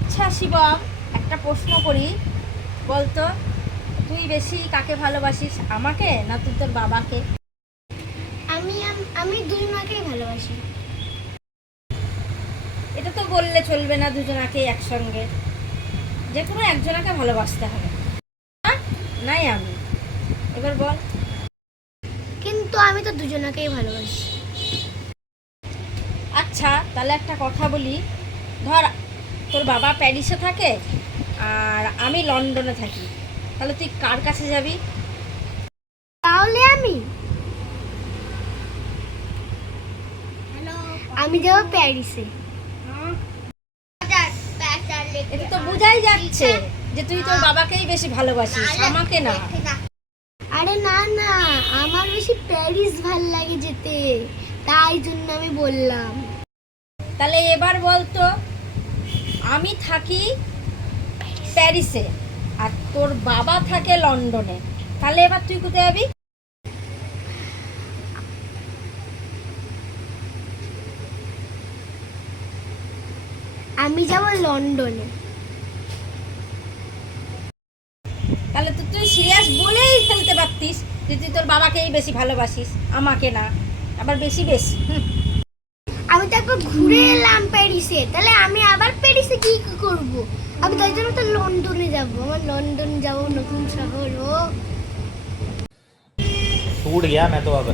আচ্ছা শিবম, একটা প্রশ্ন করি, বলতো তুই বেশি কাকে ভালোবাসিস, আমাকে না তুই তোর বাবাকে? আমি দুজনাকেই ভালোবাসি। এটা তো বললে চলবে না, দুজনাকেই একসঙ্গে, যে কোনো একজনাকে ভালোবাসতে হবে। না, নাই আমি, এবার বল। কিন্তু আমি তো দুজনাকেই ভালোবাসি। আচ্ছা তাহলে একটা কথা বলি, ধর তোর বাবা প্যারিসে থাকে আর আমি লন্ডনে থাকি, তাহলে তুই কার কাছে যাবি? তাহলে আমি আমি যাবো প্যারিসে। এটা তো বোঝাই যাচ্ছে যে তুই তোর বাবাকেই বেশি ভালোবাসিস, আমাকে না। আরে না না, আমার বেশি প্যারিস ভাল লাগে যেতে, তাই জন্য আমি বললাম। তাহলে এবার বলতো, আমি থাকি প্যারিসে আর তোর বাবা থাকে লন্ডনে, তাহলে এবার তুই কোথায় যাবি? আমি যাব লন্ডনে। তাহলে তো তুই সিরিয়াস বলেই ফেলতে পারতিস যে তুই তোর বাবাকেই বেশি ভালোবাসিস, আমাকে না। আবার বেশি বেশি আমি তো একবার ঘুরে এলাম প্যারিসে, তাহলে আমি আবার প্যারিসে কি করব? আমি তাই জন্য তো লন্ডনে যাব, আমার লন্ডন যাব, নতুন শহর। ও टूट गया मैं तो अब